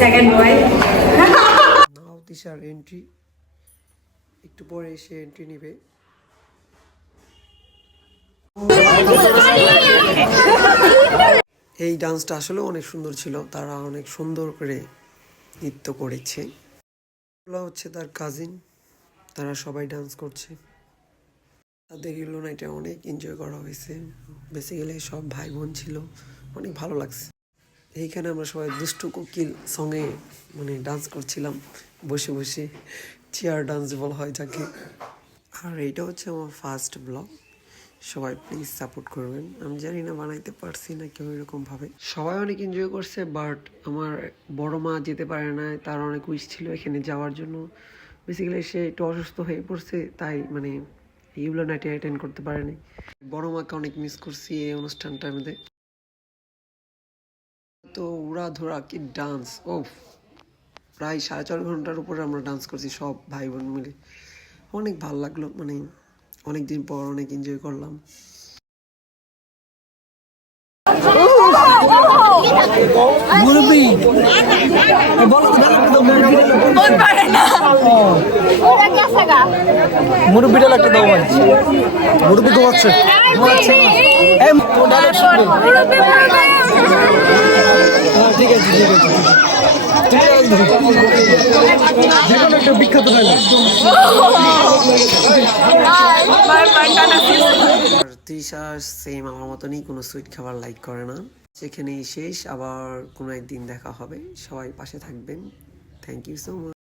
Second boy. নাও তিশার entry, একটু পরে এসে এন্ট্রি নিবে। এই ডান্সটা আসলে অনেক সুন্দর ছিল, তারা অনেক সুন্দর করে নৃত্য করেছে। এগুলো হচ্ছে তার কাজিন, তারা সবাই ডান্স করছে। তাদের ইলো নাইটে অনেক এনজয় করা হয়েছে, বেসিক্যালি সব ভাই বোন ছিল, অনেক ভালো লাগছে। এইখানে আমরা সবাই দুষ্টু কোকিল সঙ্গে মানে ডান্স করছিলাম বসে বসে, চেয়ার ডান্স বলা হয় যাকে। আর এইটা হচ্ছে আমার ফার্স্ট ব্লগ, সবাই প্লিজ সাপোর্ট করবেন। আমি জানি না বানাইতে পারছি না কেউ এরকমভাবে, সবাই অনেক এনজয় করছে, বাট আমার বড় মা যেতে পারে না, তার অনেক উইশ ছিল এখানে যাওয়ার জন্য। বেসিক্যালি সে একটু অসুস্থ হয়ে পড়ছে, তাই মানে এইগুলো নাইটে অ্যাটেন্ড করতে পারেনি। বড় মাকে অনেক মিস করছি এই অনুষ্ঠানটার মধ্যে। তো উড়াধুরা কি ডান্স, ও প্রায় 4.5 ঘন্টার উপরে আমরা ডান্স করছি সব ভাই বোন মিলে, অনেক ভালো লাগলো, মানে অনেক দিন পর অনেক এনজয় করলাম। মুরব্বি মুরব্বিটা একটা দাও ভাই, মুরব্বি ঘুমাচ্ছে ঠিক আছে ঠিক আছে একটা বিখ্যাত তৃষা সেম আমার মতনই কোনো সুইট খাবার লাইক করে না। সেখানেই শেষ, আবার কোনো একদিন দেখা হবে, সবাই পাশে থাকবেন। Thank you so much.